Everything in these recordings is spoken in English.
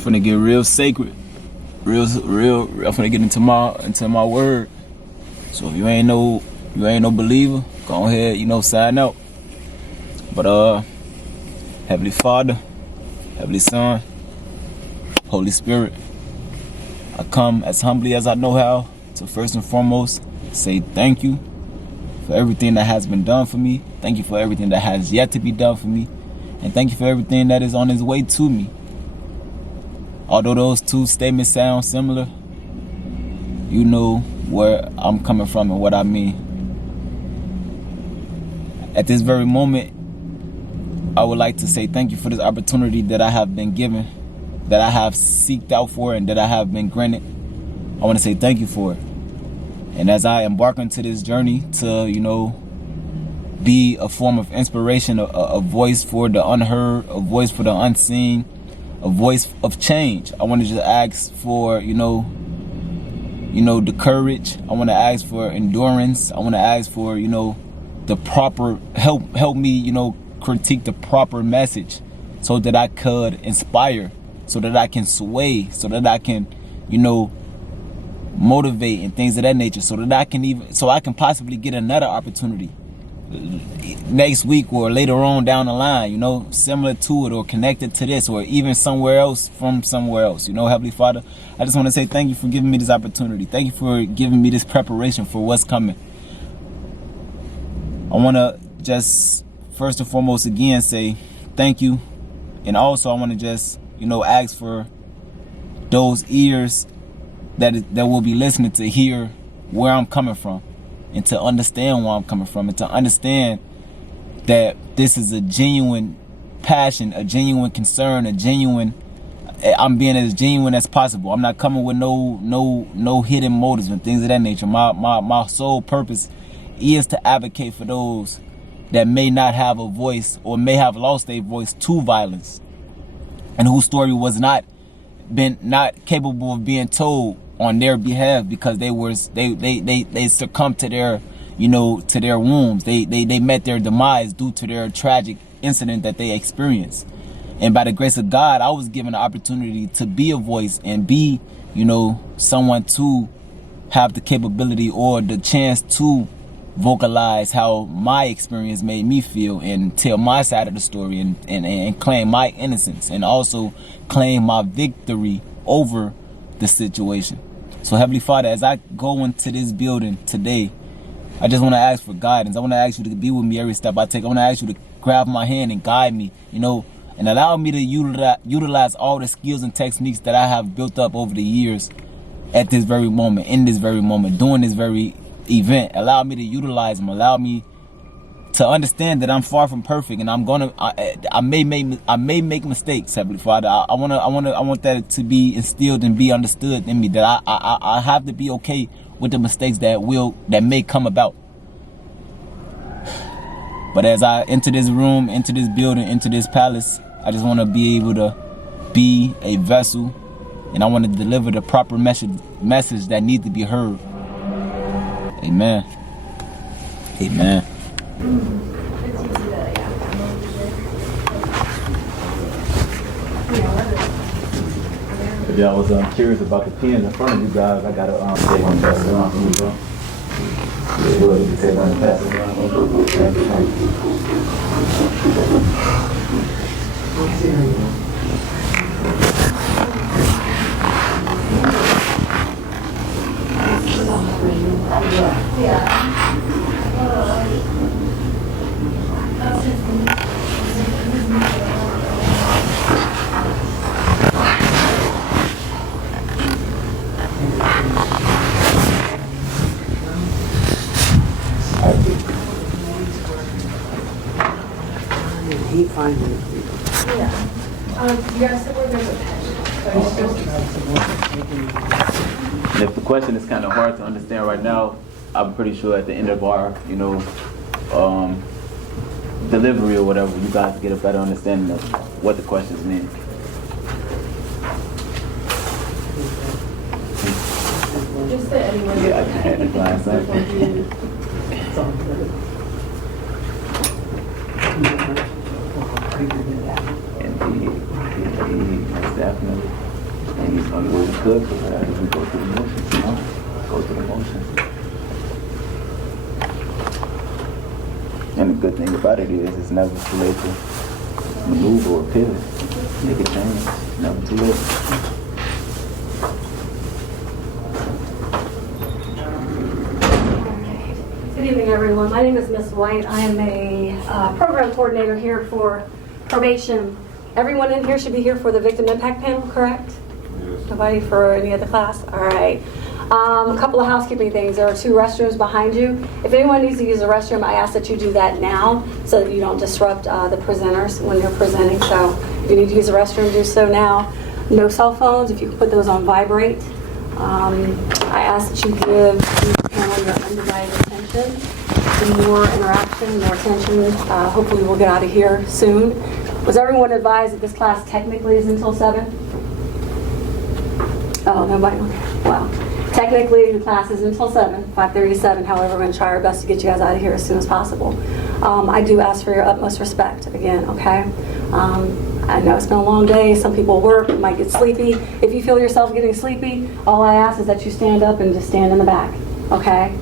finna get real sacred, real. I'm finna get into my word. So if you ain't no believer, go ahead, sign out. But Heavenly Father, Heavenly Son, Holy Spirit, I come as humbly as I know how to first and foremost say thank you for everything that has been done for me. Thank you for everything that has yet to be done for me. And thank you for everything that is on its way to me. Although those two statements sound similar, you know where I'm coming from and what I mean. At this very moment, I would like to say thank you for this opportunity that I have been given, that I have seeked out for, and that I have been granted. I want to say thank you for it. And as I embark into this journey to, be a form of inspiration, a voice for the unheard, a voice for the unseen, a voice of change, I want to just ask for, the courage. I want to ask for endurance. I want to ask for, the proper help me, critique the proper message so that I could inspire, so that I can sway, so that I can, motivate and things of that nature, so that I can possibly get another opportunity next week or later on down the line, similar to it or connected to this or even somewhere else from somewhere else. Heavenly Father, I just want to say thank you for giving me this opportunity. Thank you for giving me this preparation for what's coming. I want to just first and foremost again say thank you. And also I want to just, ask for those ears that will be listening to hear where I'm coming from and to understand where I'm coming from and to understand that this is a genuine passion, a genuine concern, I'm being as genuine as possible. I'm not coming with no hidden motives and things of that nature. My sole purpose is to advocate for those that may not have a voice or may have lost their voice to violence and whose story was not capable of being told on their behalf because they succumbed to their to their wounds. They met their demise due to their tragic incident that they experienced. And by the grace of God, I was given the opportunity to be a voice and be someone to have the capability or the chance to vocalize how my experience made me feel and tell my side of the story and claim my innocence and also claim my victory over the situation. So Heavenly Father, as I go into this building today, I just want to ask for guidance. I want to ask you to be with me every step I take. I want to ask you to grab my hand and guide me, and allow me to utilize all the skills and techniques that I have built up over the years at this very moment, in this very moment, during this very event. Allow me to utilize them. Allow me to understand that I'm far from perfect, and I may make mistakes, Heavenly Father. I want that to be instilled and be understood in me, that I have to be okay with the mistakes that may come about. But as I enter this room, into this building, into this palace, I just want to be able to be a vessel, and I want to deliver the proper message that needs to be heard. Amen. Amen. If y'all was curious about the pins in front of you guys, I got to take one pass it around for you, bro. Yeah, you can take one and pass it He finally. Yeah. You guys said there's a And if the question is kind of hard to understand right now, I'm pretty sure at the end of our, delivery or whatever, you guys get a better understanding of what the questions mean. Just that anyone. Yeah, I had to glance up. Indeed, most definitely. could for that if we go through the motions, you know? Go through the motions. And the good thing about it is it's never too late to maneuver or pivot, make a change. Never too late. Good evening, everyone. My name is Miss White. I am a program coordinator here for probation. Everyone in here should be here for the victim impact panel, correct? Yes. Nobody for any other class? All right. A couple of housekeeping things. There are 2 restrooms behind you. If anyone needs to use the restroom, I ask that you do that now so that you don't disrupt the presenters when they're presenting. So if you need to use the restroom, do so now. No cell phones. If you can put those on vibrate. I ask that you give the panel your undivided attention. The more interaction, more attention. Hopefully we'll get out of here soon. Was everyone advised that this class technically is until 7? Oh, nobody? Wow. Technically, the class is until 7, 5:37. However, we're going to try our best to get you guys out of here as soon as possible. I do ask for your utmost respect, again, okay? I know it's been a long day. Some people work, might get sleepy. If you feel yourself getting sleepy, all I ask is that you stand up and just stand in the back, okay?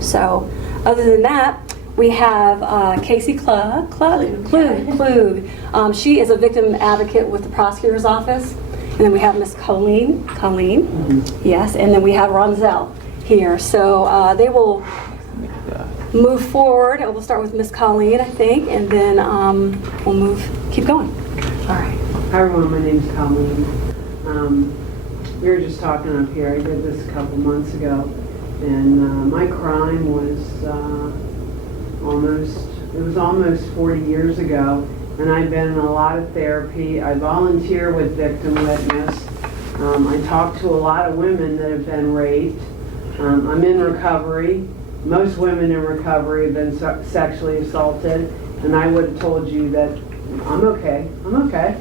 So, other than that, we have Casey Klug. She is a victim advocate with the prosecutor's office. And then we have Miss Colleen, yes, and then we have Ronzel here. So they will move forward. We'll start with Miss Colleen, I think, and then we'll keep going. All right. Hi everyone, my name's Colleen. We were just talking up here. I did this a couple months ago, and my crime was almost 40 years ago. And I've been in a lot of therapy. I volunteer with Victim Witness. I talk to a lot of women that have been raped. I'm in recovery. Most women in recovery have been sexually assaulted. And I would have told you that I'm okay. I'm okay.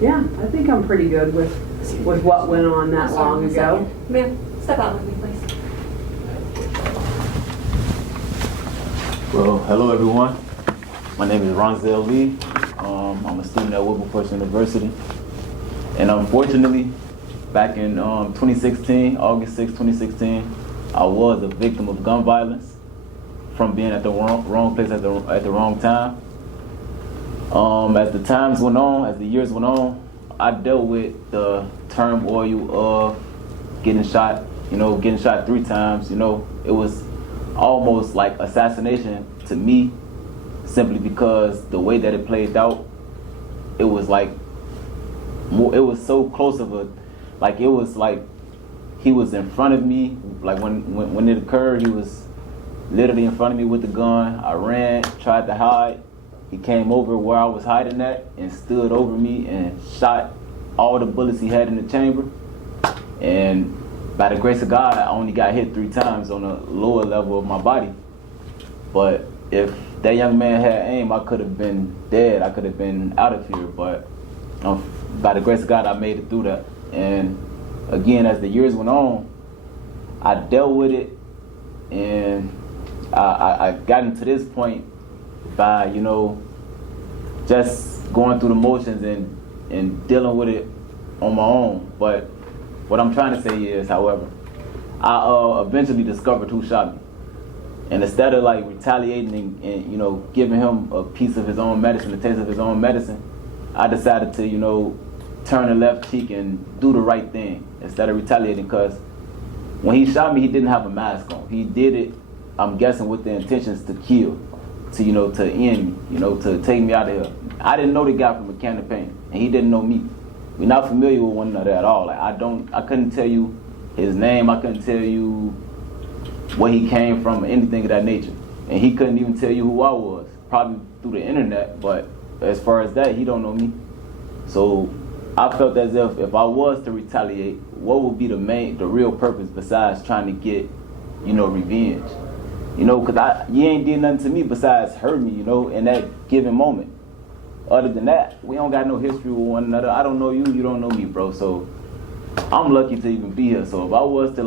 Yeah, I think I'm pretty good with what went on that long ago. Ma'am, step out with me, please. Well, hello everyone. My name is Ronzel Lee. I'm a student at Wilberforce University. And unfortunately, back in 2016, August 6, 2016, I was a victim of gun violence from being at the wrong place at the wrong time. As the times went on, as the years went on, I dealt with the turmoil of getting shot, getting shot 3 times. It was almost like assassination to me, simply because the way that it played out, it was like it was so close of a, like it was like he was in front of me. Like when it occurred, he was literally in front of me with the gun. I ran, tried to hide. He came over where I was hiding at and stood over me and shot all the bullets he had in the chamber. And by the grace of God, I only got hit 3 times on the lower level of my body. But if that young man had aim, I could have been dead. I could have been out of here. But by the grace of God, I made it through that. And again, as the years went on, I dealt with it, and I got into this point by, just going through the motions and dealing with it on my own. But what I'm trying to say is, however, I eventually discovered who shot me. And instead of like retaliating and giving him a piece of his own medicine, a taste of his own medicine, I decided to turn the left cheek and do the right thing instead of retaliating. Because when he shot me, he didn't have a mask on. He did it, I'm guessing, with the intentions to kill, to end me, to take me out of here. I didn't know the guy from a can of paint, and he didn't know me. We're not familiar with one another at all. Like I couldn't tell you his name. I couldn't tell you where he came from or anything of that nature. And he couldn't even tell you who I was, probably through the internet, but as far as that, he don't know me. So I felt as if I was to retaliate, what would be the real purpose besides trying to get, revenge? Because you ain't did nothing to me besides hurt me, in that given moment. Other than that, we don't got no history with one another. I don't know you, you don't know me, bro. So I'm lucky to even be here. So if I was to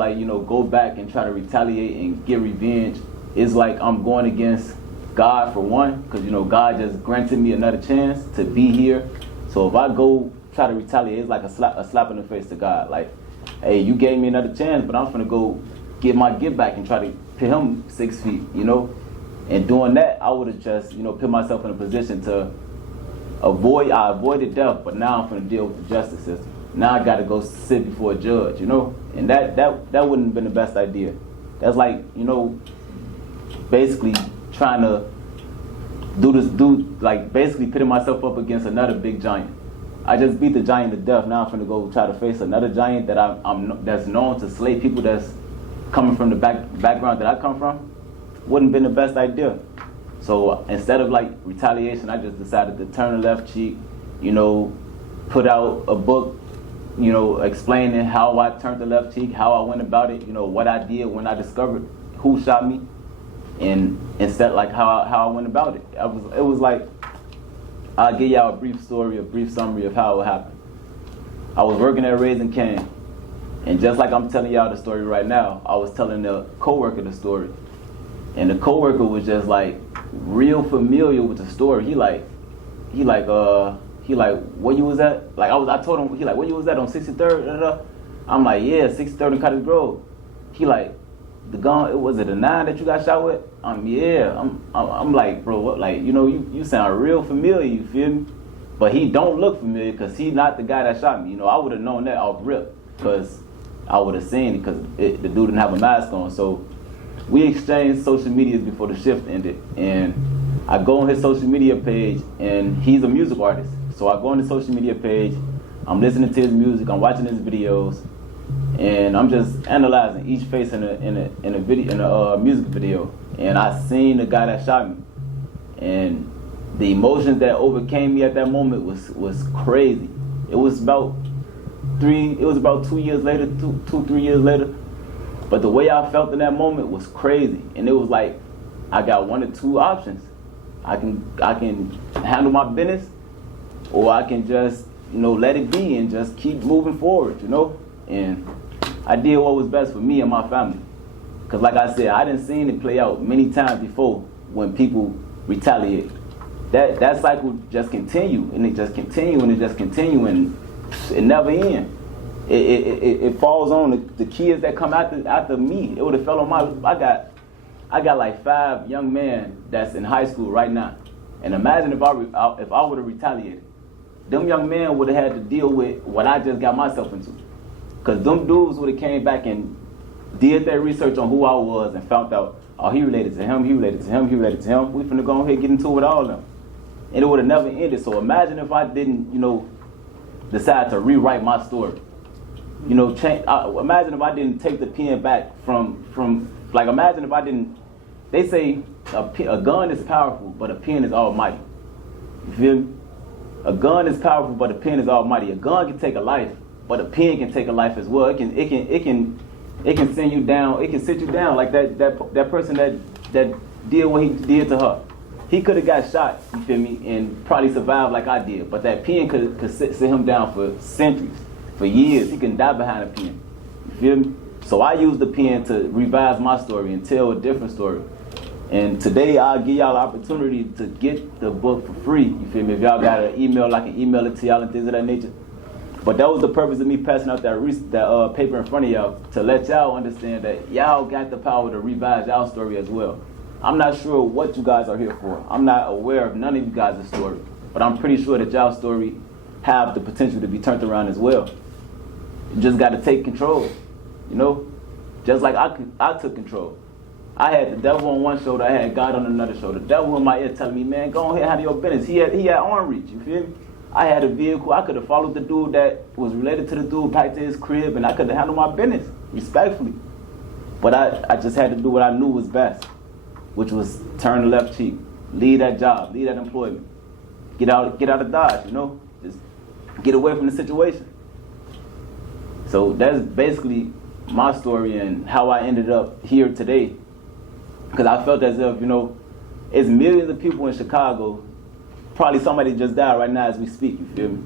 go back and try to retaliate and get revenge, it's like I'm going against God for one, because God just granted me another chance to be here. So if I go try to retaliate, it's like a slap in the face to God. Like hey, you gave me another chance, but I'm finna go get my get back and try to put him 6 feet, you know? And doing that, I would have just, you know, put myself in a position to I avoided death, but now I'm finna deal with the justice system. Now I gotta go sit before a judge, you know? And that wouldn't have been the best idea. That's like, you know, basically trying to basically pitting myself up against another big giant. I just beat the giant to death. Now I'm finna go try to face another giant that that's known to slay people that's coming from the background that I come from. Wouldn't have been the best idea. So instead of like retaliation, I just decided to turn the left cheek, you know, put out a book, you know, explaining how I turned the left cheek, how I went about it, you know, what I did when I discovered who shot me, and instead like how I went about it. It was like, I'll give y'all a brief story, a brief summary of how it happened. I was working at Raising Cane, and just like I'm telling y'all the story right now, I was telling the coworker the story. And the coworker was just like real familiar with the story. He like, where you was at? Like I told him, he like, where you was at on 63rd? Da, da, da. I'm like, yeah, 63rd in Cottage Grove. He like, the gun, was it a 9 that you got shot with? Yeah. I'm like, bro, what? Like, you know, you sound real familiar, you feel me? But he don't look familiar because he not the guy that shot me. You know, I would have known that off rip because I would have seen it because the dude didn't have a mask on. So we exchanged social medias before the shift ended, and I go on his social media page, and he's a music artist. So I go on his social media page, I'm listening to his music, I'm watching his videos, and I'm just analyzing each face in a music video. And I seen the guy that shot me, and the emotions that overcame me at that moment was crazy. It was about 2 years later, 3 years later. But the way I felt in that moment was crazy. And it was like, I got one or two options. I can handle my business, or I can just, you know, let it be and just keep moving forward, you know? And I did what was best for me and my family. Because like I said, I done seen it play out many times before when people retaliate. That cycle just continue, and it just continue, and it just continue, and it never ends. It falls on the kids that come after me. It would have fell on I got like 5 young men that's in high school right now. And imagine if I would have retaliated. Them young men would have had to deal with what I just got myself into. Because them dudes would have came back and did their research on who I was and found out, oh, he related to him, he related to him, he related to him. We finna go ahead and get into it with all of them. And it would have never ended. So imagine if I didn't, you know, decide to rewrite my story. You know, imagine if I didn't take the pen back from like, imagine if I didn't, they say a gun is powerful, but a pen is almighty. You feel me? A gun is powerful, but a pen is almighty. A gun can take a life, but a pen can take a life as well. It can send you down, it can sit you down like that person that did what he did to her. He could have got shot, you feel me, and probably survived like I did, but that pen could sit him down for centuries. For years, he can die behind a pen. You feel me? So I use the pen to revise my story and tell a different story. And today I'll give y'all an opportunity to get the book for free. You feel me? If y'all got an email, I can email it to y'all and things of that nature. But that was the purpose of me passing out that paper in front of y'all, to let y'all understand that y'all got the power to revise y'all story as well. I'm not sure what you guys are here for. I'm not aware of none of you guys' story, but I'm pretty sure that y'all story have the potential to be turned around as well. You just got to take control, you know? Just like I took control. I had the devil on one shoulder, I had God on another shoulder. The devil in my ear telling me, man, go ahead, handle your business. He had arm reach, you feel me? I had a vehicle, I could have followed the dude that was related to the dude back to his crib, and I could have handled my business, respectfully. But I just had to do what I knew was best, which was turn the left cheek, leave that job, leave that employment. Get out of Dodge, you know? Just get away from the situation. So that's basically my story and how I ended up here today. Because I felt as if, you know, it's millions of people in Chicago, probably somebody just died right now as we speak, you feel me?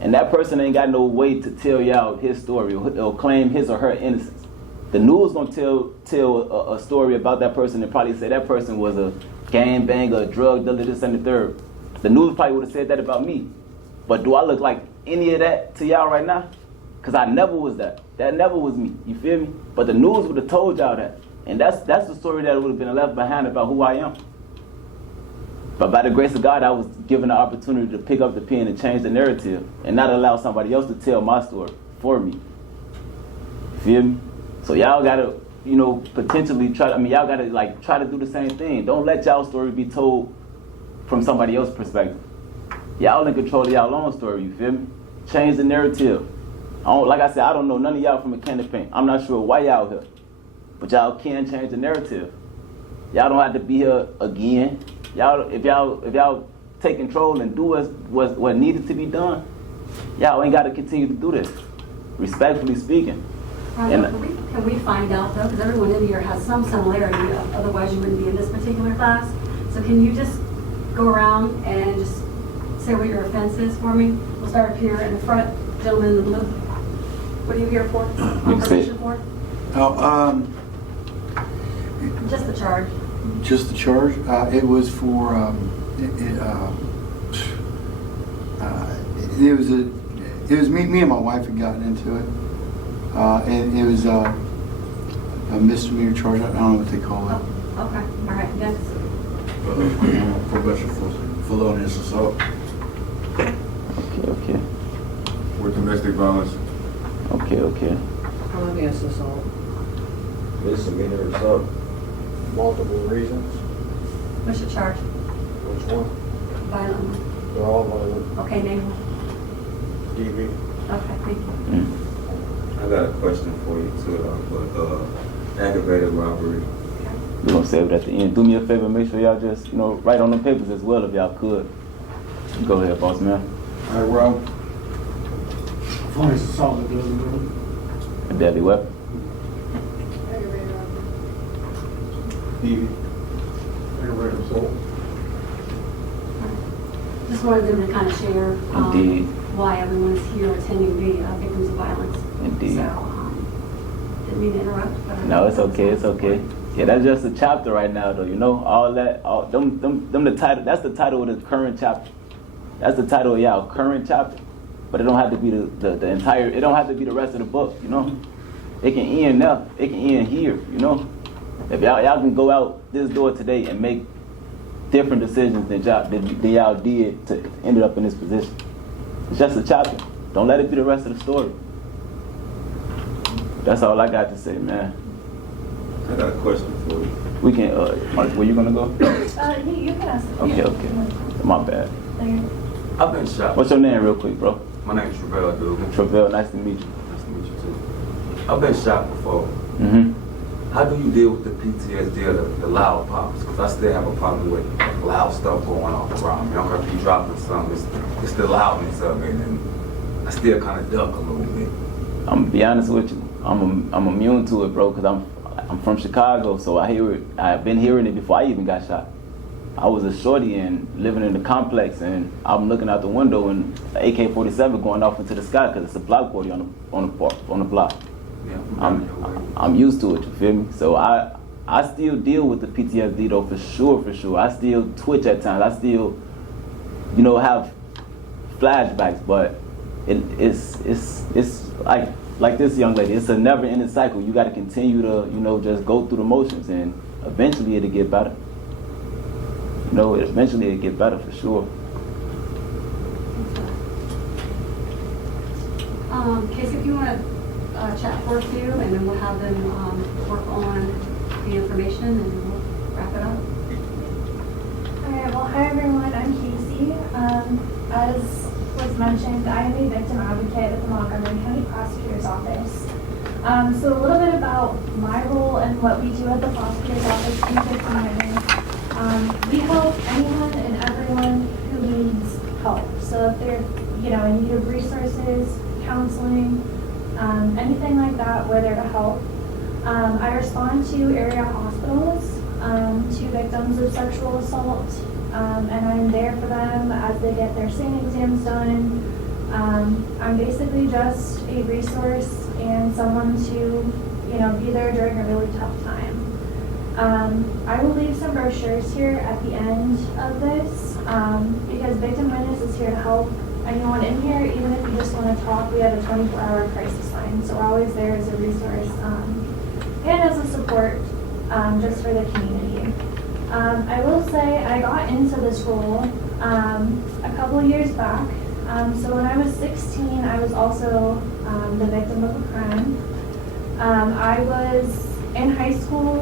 And that person ain't got no way to tell y'all his story or claim his or her innocence. The news gonna tell a story about that person and probably say that person was a gang banger, a drug dealer, this and the third. The news probably would have said that about me. But do I look like any of that to y'all right now? Because I never was that. That never was me. You feel me? But the news would have told y'all that. And that's the story that would have been left behind about who I am. But by the grace of God, I was given the opportunity to pick up the pen and change the narrative and not allow somebody else to tell my story for me. You feel me? So y'all gotta, potentially y'all gotta like try to do the same thing. Don't let y'all story be told from somebody else's perspective. Y'all in control of y'all own story, you feel me? Change the narrative. Like I said, I don't know none of y'all from a can of paint. I'm not sure why y'all here. But y'all can change the narrative. Y'all don't have to be here again. If y'all take control and do what needed to be done, y'all ain't got to continue to do this. Respectfully speaking. Can we find out though, because everyone in here has some similarity, otherwise you wouldn't be in this particular class. So can you just go around and just say what your offense is for me? We'll start up here in the front, gentleman in the blue. What are you here for? Probation for? Just the charge. Just the charge? It was for, it was me and my wife had gotten into it. And it was a misdemeanor charge. I don't know what they call it. Oh, okay, all right, next. Probation for felonious assault. Okay. For domestic violence. Okay. Felonious assault. Misdemeanor assault. Multiple reasons. What's your charge? Which one? Violent. They're all violent. Okay, name one. DV. Okay, thank you. I got a question for you too, but aggravated robbery. We're gonna save it at the end. Do me a favor, make sure y'all just, write on the papers as well if y'all could. Go ahead, boss man. All right, Rob. Felonious assault with deadly weapon. A deadly weapon. DV. Aggravated assault. Just wanted them to kind of share Indeed. why everyone is here attending the victims of violence. Indeed. So, didn't mean to interrupt. But No, it's okay. Yeah, that's just a chapter right now, though. All that, them the title. That's the title of the current chapter. That's the title of y'all current chapter. But it don't have to be the entire. It don't have to be the rest of the book. It can end there. It can end here. If y'all can go out this door today and make different decisions than y'all did to end up in this position. It's just a chapter. Don't let it be the rest of the story. That's all I got to say, man. I got a question for you. We can, Mark, where you gonna go? You can ask. Okay. My bad. I've been shot. What's your name real quick, bro? My name is Travell Dugan. Travell, nice to meet you. Nice to meet you too. I've been shot before. Mm-hmm. How do you deal with the PTSD or the loud pops? Because I still have a problem with loud stuff going off around me. I don't care if you dropping something, it's the loudness of it, and I still kind of duck a little bit. I'm gonna be honest with you. I'm immune to it, bro, because I'm from Chicago, so I hear it. I've been hearing it before I even got shot. I was a shorty and living in the complex, and I'm looking out the window and the AK-47 going off into the sky because it's a block party on the block. Yeah, I'm used to it, you feel me? So I still deal with the PTSD though, for sure. I still twitch at times. I still, have flashbacks, but it's like this young lady. It's a never-ending cycle. You got to continue to, just go through the motions, and eventually it'll get better. Eventually it'll get better for sure. Casey, if you want to chat for a few, and then we'll have them work on the information, and we'll wrap it up. Alright, well, hi everyone, I'm Casey. As was mentioned, I am a victim advocate at the Montgomery County Prosecutor's Office. So a little bit about my role and what we do at the Prosecutor's Office in Testimonies. We help anyone and everyone who needs help. So if they're, in need of resources, counseling, anything like that, we're there to help. I respond to area hospitals, to victims of sexual assault, and I'm there for them as they get their SANE exams done. I'm basically just a resource and someone to, be there during a really tough time. I will leave some brochures here at the end of this, because Victim Witness is here to help anyone in here, even if you just want to talk. We have a 24-hour crisis line kind. So we're always there as a resource and as a support just for the community. I will say I got into this role a couple of years back. So when I was 16, I was also the victim of a crime. I was in high school,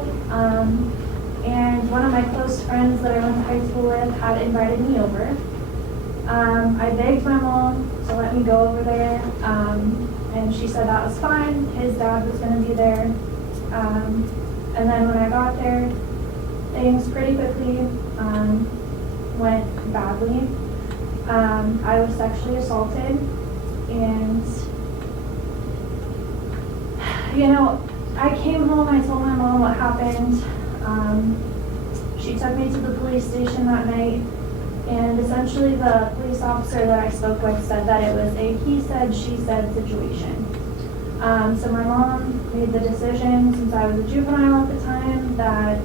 and one of my close friends that I went to high school with had invited me over. I begged my mom to let me go over there, and she said that was fine. His dad was going to be there. And then when I got there, things pretty quickly went badly. I was sexually assaulted, and you know, I came home, I told my mom what happened. She took me to the police station that night, and essentially the police officer that I spoke with said that it was a he said, she said situation. So my mom made the decision, since I was a juvenile at the time, that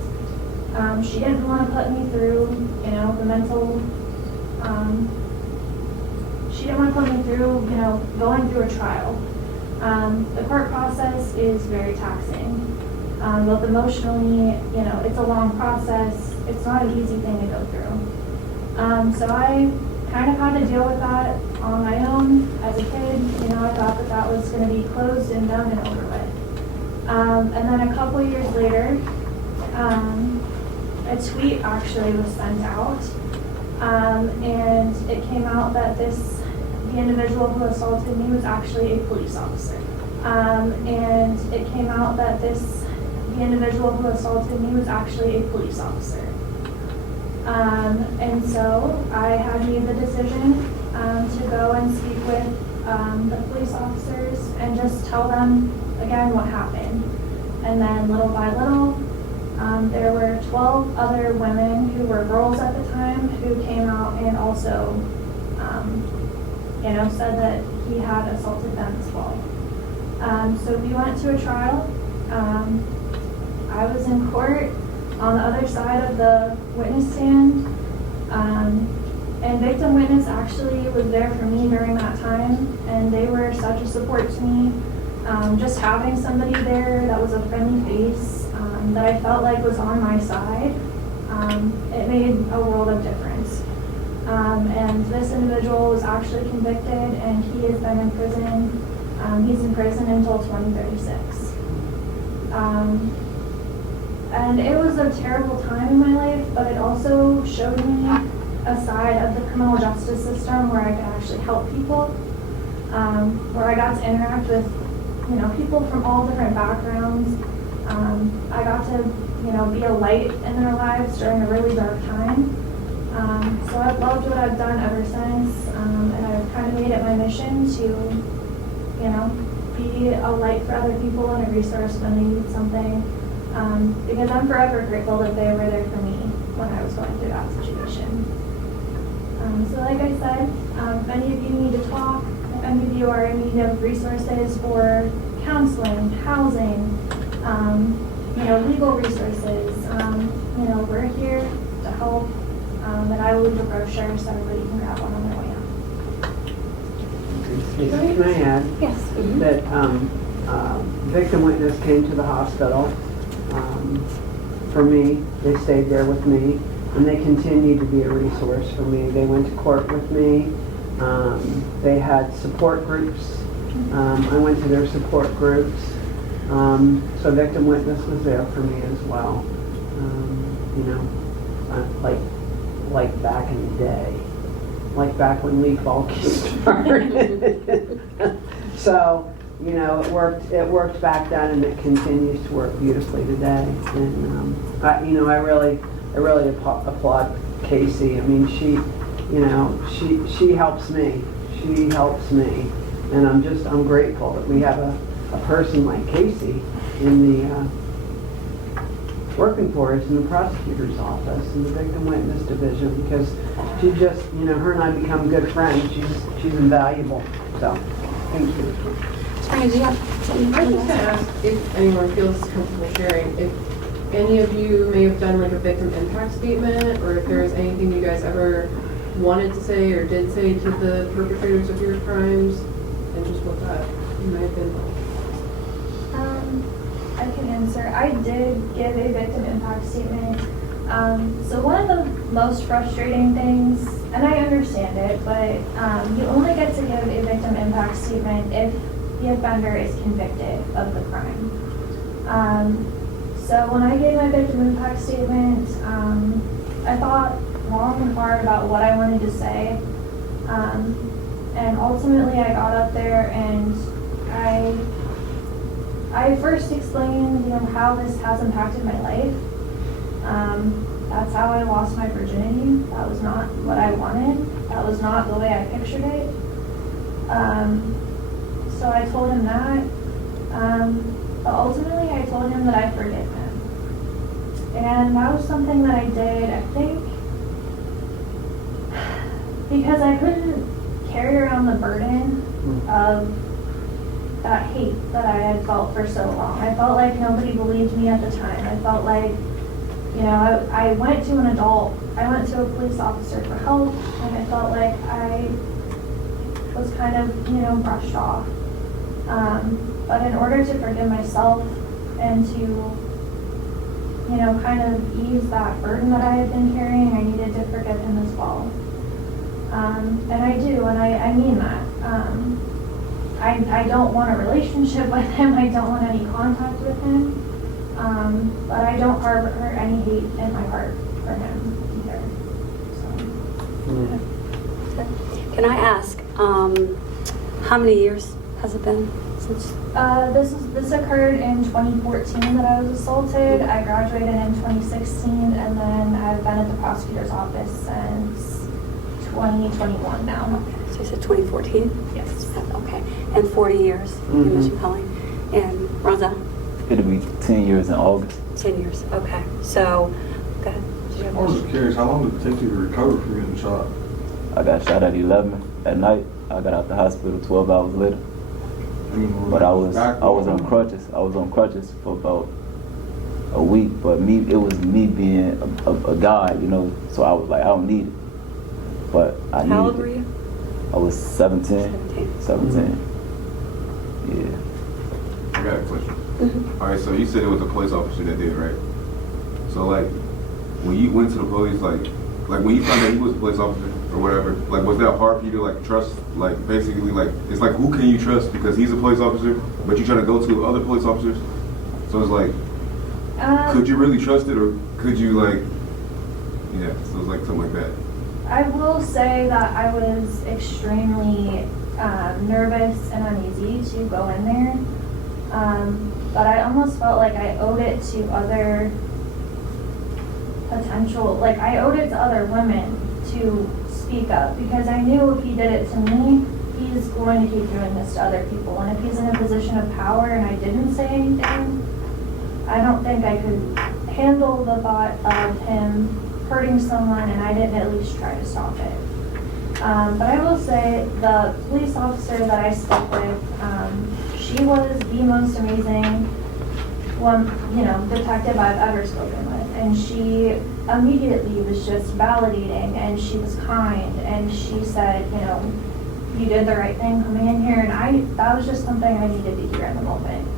she didn't want to put me through, you know, the mental, she didn't want to put me through, you know, going through a trial. The court process is very taxing. Both emotionally, you know, it's a long process. It's not an easy thing to go through. So I kind of had to deal with that on my own as a kid. You know, I thought that that was going to be closed and done and over with. And then a couple years later, a tweet actually was sent out. And it came out that the individual who assaulted me was actually a police officer. And it came out that the individual who assaulted me was actually a police officer. And so I had made the decision to go and speak with the police officers and just tell them again what happened. And then little by little, there were 12 other women who were girls at the time who came out and also, you know, said that he had assaulted them as well. So we went to a trial. I was in court on the other side of the witness stand. And victim witness actually was there for me during that time, and they were such a support to me. Just having somebody there that was a friendly face, that I felt like was on my side, it made a world of difference. And this individual was actually convicted, and he has been in prison. He's in prison until 2036. And it was a terrible time in my life, but it also showed me a side of the criminal justice system where I could actually help people, where I got to interact with, you know, people from all different backgrounds. I got to, you know, be a light in their lives during a really dark time. So I've loved what I've done ever since, and I've kind of made it my mission to, you know, be a light for other people and a resource when they need something. Because I'm forever grateful that they were there for me when I was going through that situation. So like I said, if any of you need to talk, if any of you are in need of resources for counseling, housing, you know, legal resources, you know, we're here to help. And I will leave a brochure so everybody can grab one on their way out. Can I add Yes. that victim witness came to the hospital for me. They stayed there with me, and they continued to be a resource for me. They went to court with me. They had support groups. I went to their support groups. So victim witness was there for me as well. You know, like back in the day, like back when Lee Falky started. So, you know, it worked back then, and it continues to work beautifully today. And you know, I really applaud Casey. I mean, she helps me. She helps me, and I'm grateful that we have a person like Casey in the working for us in the prosecutor's office in the victim witness division, because she just, you know, her and I become good friends. She's invaluable. So, thank you. Spring, do you have something? I was just going to ask if anyone feels comfortable sharing, if any of you may have done like a victim impact statement, or if there's anything you guys ever wanted to say or did say to the perpetrators of your crimes, and just what that might have been. I can answer. I did give a victim impact statement. So one of the most frustrating things, and I understand it, but you only get to give a victim impact statement if the offender is convicted of the crime. So when I gave my victim impact statement, I thought long and hard about what I wanted to say. And ultimately I got up there and I first explained, how this has impacted my life. That's how I lost my virginity. That was not what I wanted. That was not the way I pictured it. So I told him that. But ultimately I told him that I forgive him. And that was something that I did, I think, because I couldn't carry around the burden of that hate that I had felt for so long. I felt like nobody believed me at the time. I felt like, I went to an adult, I went to a police officer for help, and I felt like I was kind of, brushed off. But in order to forgive myself and to, kind of ease that burden that I had been carrying, I needed to forgive him as well. And I do, and I mean that. I don't want a relationship with him. I don't want any contact with him. But I don't harbor any hate in my heart for him either. So. Can I ask, how many years has it been since? This occurred in 2014 that I was assaulted. I graduated in 2016, and then I've been at the prosecutor's office since 2021 now. Okay, so you said 2014? Yes. Okay, and 40 years, you mentioned Colleen. And Ronza? It'll be 10 years in August. 10 years, okay. So, go ahead. Did you have a I was question? just curious, how long did it take you to recover from getting shot? I got shot at 11 at night. I got out the hospital 12 hours later. But I was on crutches. I was on crutches for about a week. But it was me being a guy, So I was like, I don't need it. But I needed it. How old were you? I was 17. 17. Yeah. I got a question. All right, so you said it was a police officer that did it, right? So like, when you went to the police, like when you found out he was a police officer or whatever, like was that hard for you to like trust? Like basically, like it's like who can you trust because he's a police officer, but you're trying to go to other police officers. So it's like, could you really trust it, or could you like, yeah? So it's like something like that. I will say that I was extremely nervous and uneasy to go in there. But I almost felt like I owed it to other I owed it to other women to speak up, because I knew if he did it to me, he's going to keep doing this to other people. And if he's in a position of power and I didn't say anything, I don't think I could handle the thought of him hurting someone, and I didn't at least try to stop it. But I will say the police officer that I spoke with, she was the most amazing detective I've ever spoken with. And she immediately was just validating, and she was kind, and she said, you did the right thing coming in here, and that was just something I needed to hear in the moment.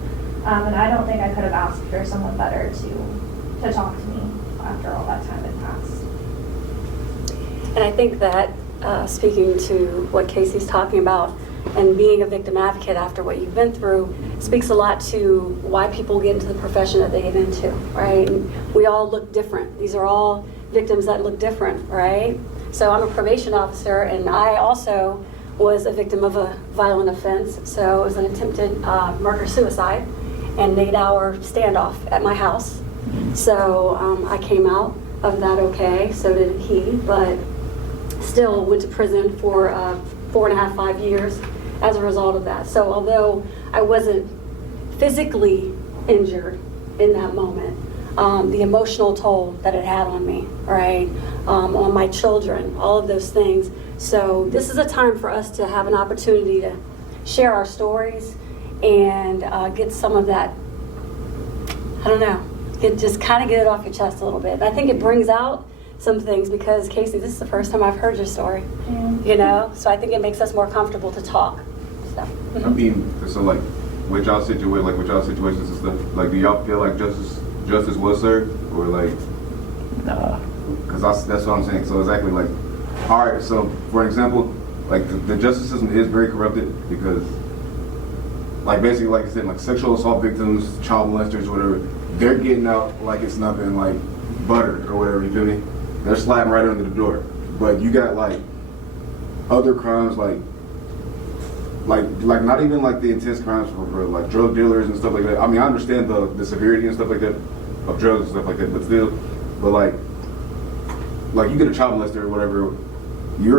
And I don't think I could have asked for someone better to talk to me after all that time had passed. And I think that speaking to what Casey's talking about and being a victim advocate after what you've been through speaks a lot to why people get into the profession that they get into, right? And we all look different. These are all victims that look different, right? So I'm a probation officer, and I also was a victim of a violent offense. So it was an attempted murder-suicide and an 8-hour standoff at my house. So I came out of that okay, so did he, but still went to prison for 4.5, 5 years as a result of that. So although I wasn't physically injured in that moment, the emotional toll that it had on me, right, on my children, all of those things. So this is a time for us to have an opportunity to share our stories and get some of that, I don't know, just kind of get it off your chest a little bit. And I think it brings out some things, because Casey, this is the first time I've heard your story, so I think it makes us more comfortable to talk. So, I mean, so like, with y'all situations and stuff, like, do y'all feel like justice was served, or like? Nah. Because that's what I'm saying. So exactly, like, all right. So for example, like the justice system is very corrupted because, like, basically, like I said, like sexual assault victims, child molesters, whatever, they're getting out like it's nothing, like butter or whatever. You feel me? They're sliding right under the door. But you got like other crimes, like not even like the intense crimes for like drug dealers and stuff like that. I mean, I understand the severity and stuff like that of drugs and stuff like that, but still, but like you get a child molester or whatever,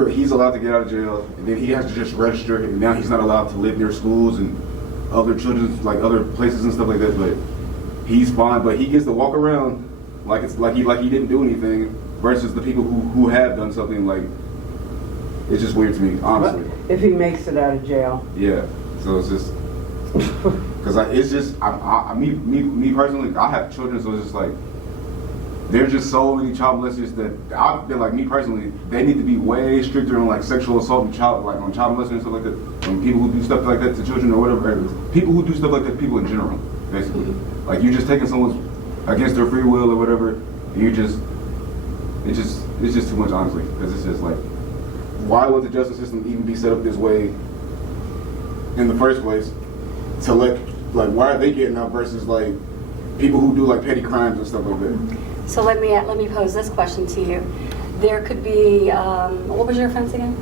he's allowed to get out of jail, and then he has to just register, and now he's not allowed to live near schools and other children's, like other places and stuff like that. But he's fine, but he gets to walk around like it's like he didn't do anything, versus the people who have done something. Like, it's just weird to me, honestly. If he makes it out of jail. Yeah. So it's just because it's just me personally, I have children, so it's just like there's just so many child molesters that I feel like, me personally, they need to be way stricter on like sexual assault and child molesting and stuff like that. And people who do stuff like that to children or whatever, people who do stuff like that to people in general, basically. Mm-hmm. Like, you're just taking someone's against their free will or whatever, and it's just too much, honestly, because it's just like, why would the justice system even be set up this way in the first place? To let, like, why are they getting out versus like people who do like petty crimes and stuff like that? So let me pose this question to you. There could be, what was your offense again?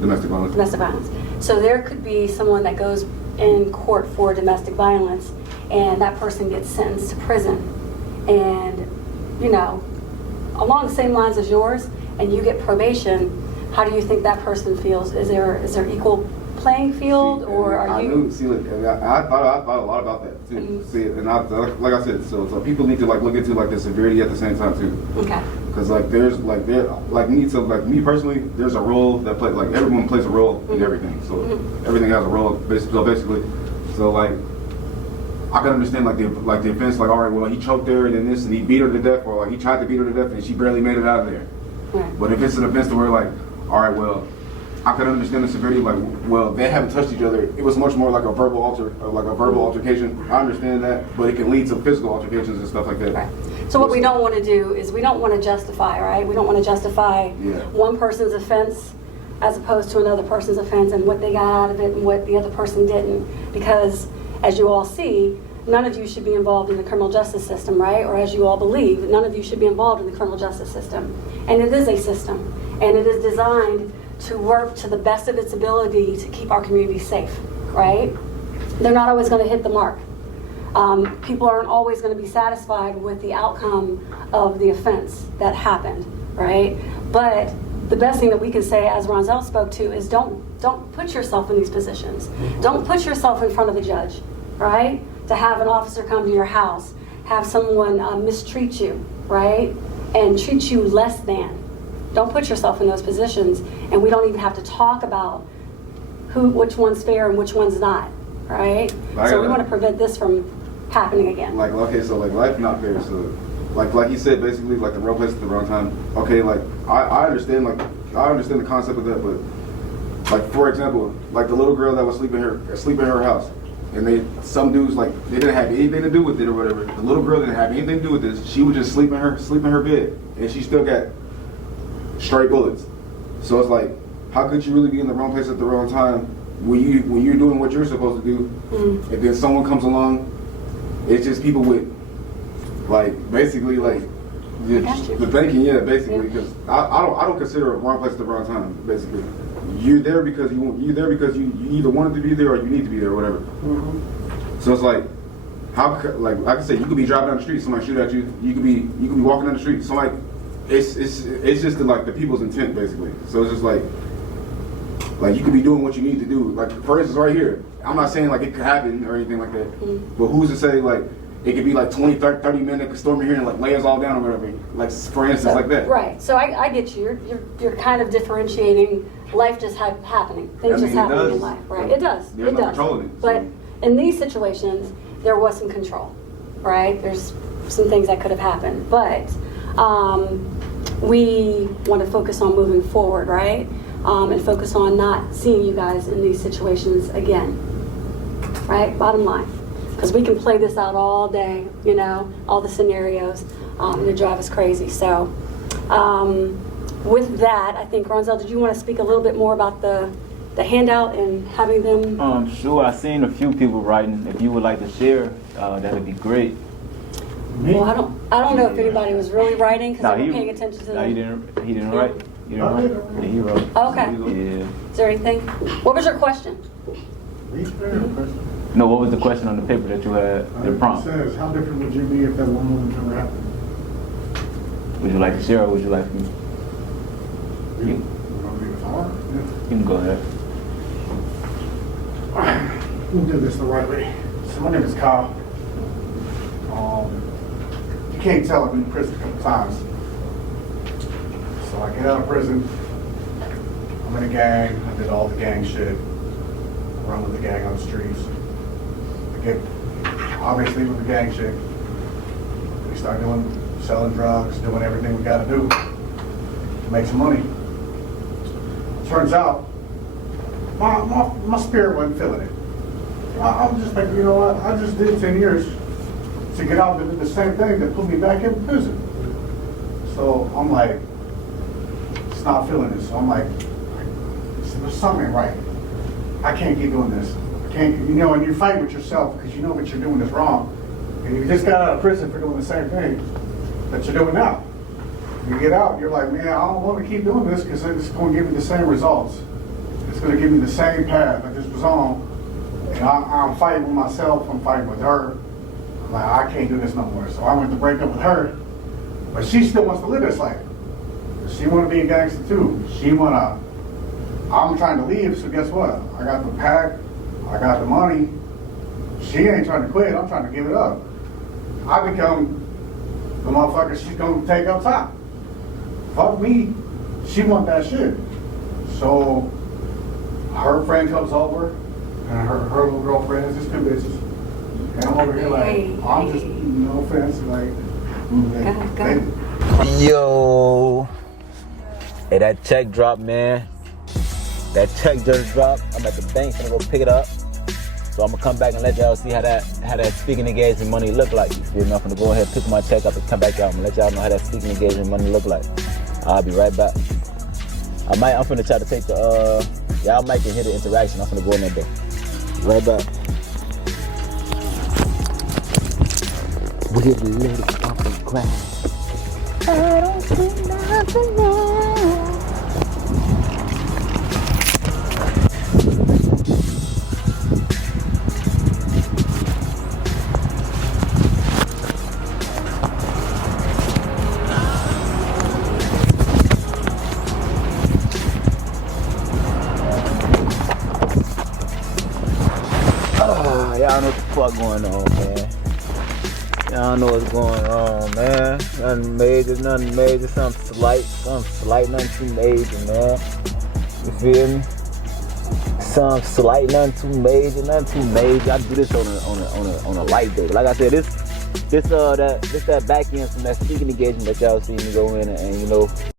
Domestic violence. Domestic violence. So there could be someone that goes in court for domestic violence, and that person gets sentenced to prison, and you know, along the same lines as yours, and you get probation. How do you think that person feels? Is there equal playing field, or are you? I thought a lot about that too. Mm-hmm. See, and like I said, so people need to like look into like the severity at the same time too. Okay. Because like me personally, there's a role that play, like everyone plays a role in everything. So everything has a role. So basically, so like I can understand like the offense, like, all right, well, he choked her and then this, and he beat her to death, or like he tried to beat her to death and she barely made it out of there. Right. But if it's an offense to where like, all right, well, I can understand the severity, like, well, they haven't touched each other. It was much more like a verbal altercation. I understand that, but it can lead to physical altercations and stuff like that. Right. So what we don't want to do is we don't want to justify, right? We don't want to justify one person's offense as opposed to another person's offense and what they got out of it and what the other person didn't. Because as you all see, none of you should be involved in the criminal justice system, right? Or as you all believe, none of you should be involved in the criminal justice system. And it is a system, and it is designed to work to the best of its ability to keep our community safe, right? They're not always going to hit the mark. People aren't always going to be satisfied with the outcome of the offense that happened, right? But the best thing that we can say, as Ronzel spoke to, is don't put yourself in these positions. Don't put yourself in front of a judge, right? To have an officer come to your house, have someone mistreat you, right? And treat you less than. Don't put yourself in those positions, and we don't even have to talk about which one's fair and which one's not, right? So we want to prevent this from happening again. Like, okay, so like life not fair. So like he said, basically like the wrong place at the wrong time. Okay, like I understand the concept of that, but like, for example, like the little girl that was sleeping in her house, and some dudes, like, they didn't have anything to do with it or whatever. The little girl didn't have anything to do with this. She would just sleep in her bed, and she still got straight bullets. So it's like, how could you really be in the wrong place at the wrong time when you're doing what you're supposed to do, and then someone comes along? It's just people with, like, basically like the thinking, basically, because I don't consider it wrong place at the wrong time. Basically, you're there because you either wanted to be there or you need to be there or whatever. So it's like, like I said, you could be driving down the street, somebody shoot at you. You could be walking down the street, somebody. It's just the people's intent, basically. So it's just like you could be doing what you need to do. Like, for instance, right here, I'm not saying like it could happen or anything like that, but who's to say like it could be like 20, 30 minutes, could storm in here and like lay us all down or whatever. Like, for instance, like that. Right. So I get you. You're kind of differentiating life just happening. Things just happening in life, right? It does. There's no control in it. But in these situations, there was some control, right? There's some things that could have happened, but we want to focus on moving forward, right? And focus on not seeing you guys in these situations again. right? Bottom line. Because we can play this out all day, you know, all the scenarios, and it drive us crazy. So with that, I think, Ronzel, did you want to speak a little bit more about the handout and having them? Sure. I seen a few people writing. If you would like to share, that'd be great. Well, I don't know if anybody was really writing because they were paying attention to No, he didn't write. You didn't write? Yeah, he wrote. Okay. Yeah. Is there anything? What was your question? No, what was the question on the paper that you had, the prompt? It says, how different would you be if that one moment never happened? Would you like to share or would you like me? You want to be with her? You can go ahead. We'll do this the right way. So my name is Kyle. You can't tell I've been in prison a couple times. So I get out of prison. I'm in a gang. I did all the gang shit. Run with the gang on the streets. I get obviously with the gang shit. We start selling drugs, doing everything we got to do to make some money. Turns out, my spirit wasn't feeling it. I'm just like, you know what? I just did 10 years to get out and do the same thing that put me back in prison. So I'm like, it's not feeling it. So I'm like, there's something right. I can't keep doing this. I can't, you know, and you fight with yourself because you know what you're doing is wrong. And you just got out of prison for doing the same thing that you're doing now. You get out, you're like, man, I don't want to keep doing this because it's going to give me the same results. It's going to give me the same path I just was on. And I'm fighting with myself, I'm fighting with her. I'm like, I can't do this no more. So I went to break up with her, but she still wants to live this life. She want to be a gangster too. I'm trying to leave, so guess what? I got the pack, I got the money. She ain't trying to quit, I'm trying to give it up. I become the motherfucker she's going to take up top. Fuck me, she want that shit. So her friend comes over, and her little girlfriend is just two bitches. And I'm over here like, I'm just, no offense, like, Yo. Hey, that check dropped, man. That check just dropped. I'm at the bank, gonna go pick it up. So I'm gonna come back and let y'all see how that speaking engagement money look like. You feel me? I'm gonna go ahead and pick my check up and come back out. I'm gonna let y'all know how that speaking engagement money look like. I'll be right back. I'm finna try to take the y'all might can hear the interaction. I'm finna go in there though. Right back. We're little off the ground. I don't see nothing wrong. Y'all know what the fuck going on, man. Y'all know what's going on, man. Nothing major, something slight, nothing too major, man. You feel me? Something slight, nothing too major. I do this on a light day. Like I said, this that back end from that speaking engagement that y'all see me go in and you know.